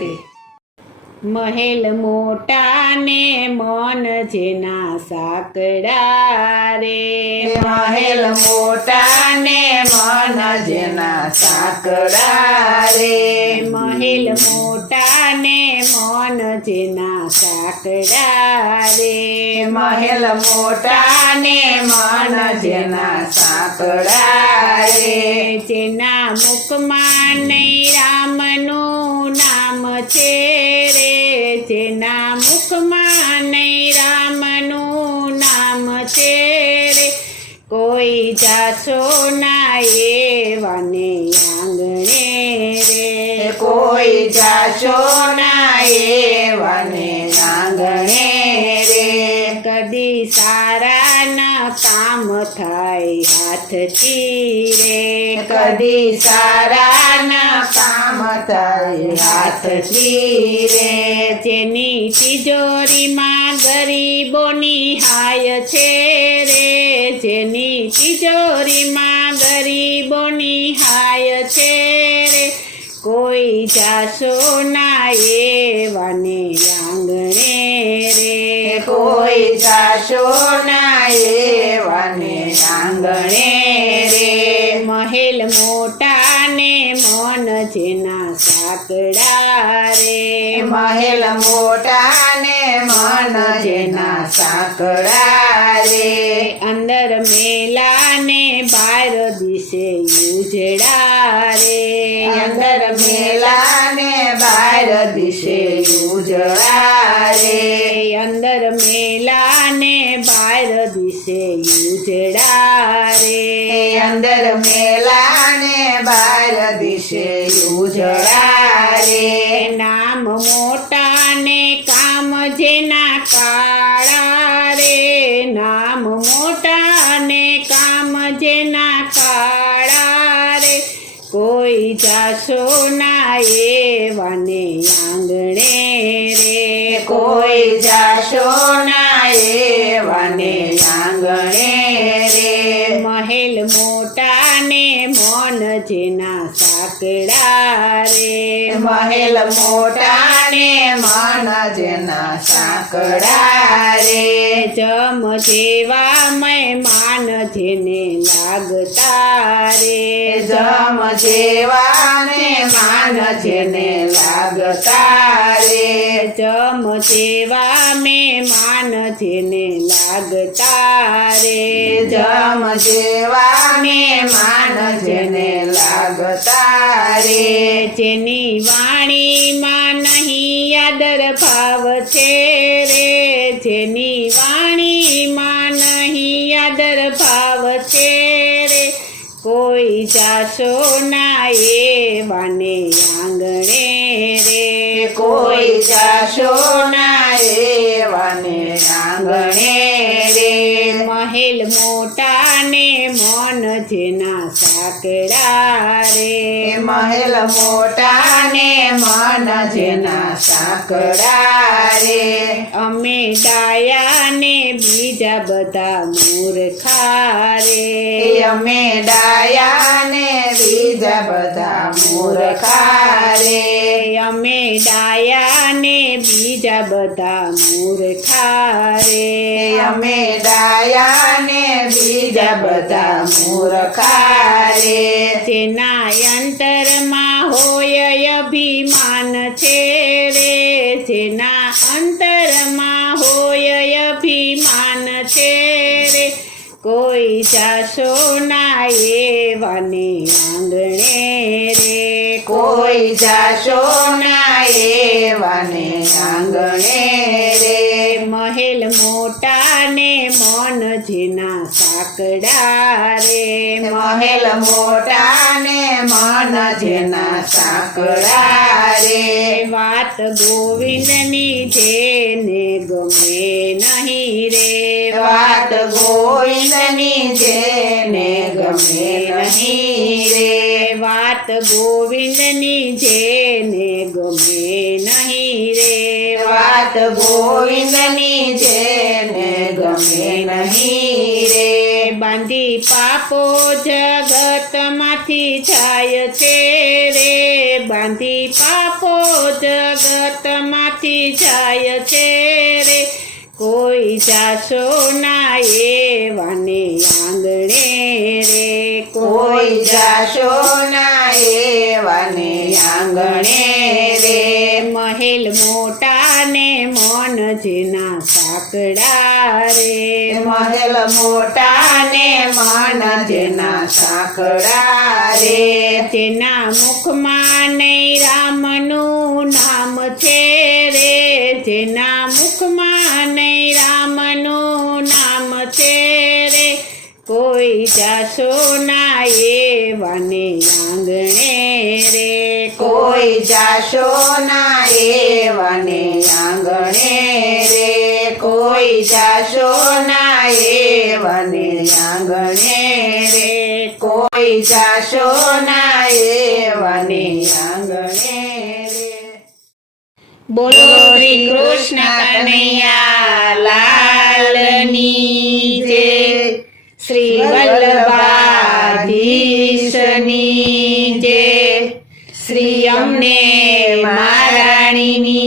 રાધે. મહેલ મોટા ને મન જેના સાંકડા રે, મહેલ મોટા ને મન જેના સાંકડા રે, મહેલ મોટા ને મન જેના સાંકડા રે, મહેલ મોટા ને મન જેના સાંકડા રે, જેના મુખમાં નહીં રામનું નામ છે રે, જેના મુખમાં નહીં રામનું નામ છે રે, કોઈ જાશો ના એવાને આંગણે રે, કોઈ જાશો ના એવાને આંગણે રે, કદી સારા ના કામ થાય હાથથી રે, કદી સારા ના કામ થાય હાથથી રે, જેની તિજોરીમાં ગરીબોની હાય છે રે, જેની તિજોરીમાં ગરીબોની હાય છે રે, કોઈ જાશો ના એવાને આંગણે રે, કોઈ જાશો ના એવાને આંગણે રે, મહેલ મોટા ને મન જેના સાંકડા રે, મહેલ મોટા ને મન જેના સાંકડા રે, અંદર મેલા ને બહાર દિશે ઉજળા રે, અંદર મેલા ને બહાર દિશે ઉજળા રે, અંદર મેલા ને બહાર દિશે ઉજળા રે, અંદર મેલા ને બહાર દિશે ઉજળા રે, નામ મોટા ને કામ જેના કાળા રે, નામ મોટા ને કામ જેના કાળા રે, કોઈ જાશો ના એવાને આંગણે રે, કોઈ જાશો ના એવાને આંગણે રે, મહેલ મોટા ને મન જેના સાંકડા રે, મહેલ મોટા ને મન જેના સાંકડા રે, જમ જેવા મહેમાન જેને લાગતા રે, જમ જેવા ને માન જેને લાગતા રે, જમ જેવા મહેમાન જેને લાગતા રે, જમ જેવા ને માન જેને લાગતા રે, જેની વાણીમાં નહીં આદર ભાવ છે રે, જેની વાણીમાં નહીં આદર ભાવ છે રે, કોઈ જાશો ના એવાને આંગણે રે, કોઈ જાશો ના એવાને આંગણે રે, મહેલ મોટા ને મન જેના સાંકડા રે, મહેલ મોટા ને મન જેના સાંકડા રે, અમે ડાયા ને બીજા બધા મૂર્ખા રે, અમે ડાયા ને બીજા બધા મૂર્ખા રે, અમે ડાયા ને બીજા બધા મૂર્ખા રે, અમે ડાયા ને બીજા બધા મૂર્ખા રે, જેના અંતરમાં હોય અભિમાન છે રે, જેના અંતરમાં હોય અભિમાન છે રે, કોઈ જાશો ના એવાને આંગણે રે, કોઈ જાશો ના એવાને આંગણે રે, મહેલ મોટા ને મન જેના સાંકડા રે, મહેલ મોટા ને મન જેના સાંકડા રે, વાત ગોવિંદની જેને ગમે નહીં રે, વાત ગોવિંદની જેને ગમે નહીં રે, વાત ગોવિંદની જેને ગમે નહીં રે, વાત ગોવિંદની જેને ગમે નહીં રે, બાંધી પાપો જગતમાંથી જાય છે રે, બાંધી પાપો જગતમાંથી જાય છે રે કોઈ જાશો ના એવાને આંગણે રે કોઈ જાશો ના એવાને આંગણે રે મહેલ મોટા ને મન જેના સાંકડા રે મહેલ મોટા ને મન જેના સાંકડા રે જેના મુખમાં નહીં રામનું નામ છે રે જેના મુખમાં નહીં રામનું નામ છે રે કોઈ જાશો ના એવાને આંગણે રે કોઈ જાશો ના એવાને આંગણે રે કોઈ જાશો ના એવાને આંગણે રે કોઈ જાશો ના એવાને આંગણે રે બોલો શ્રી કૃષ્ણ કનૈયા લાલની જય શ્રી વલ્લભાધીશની જય શ્રી અમને મહારાણીની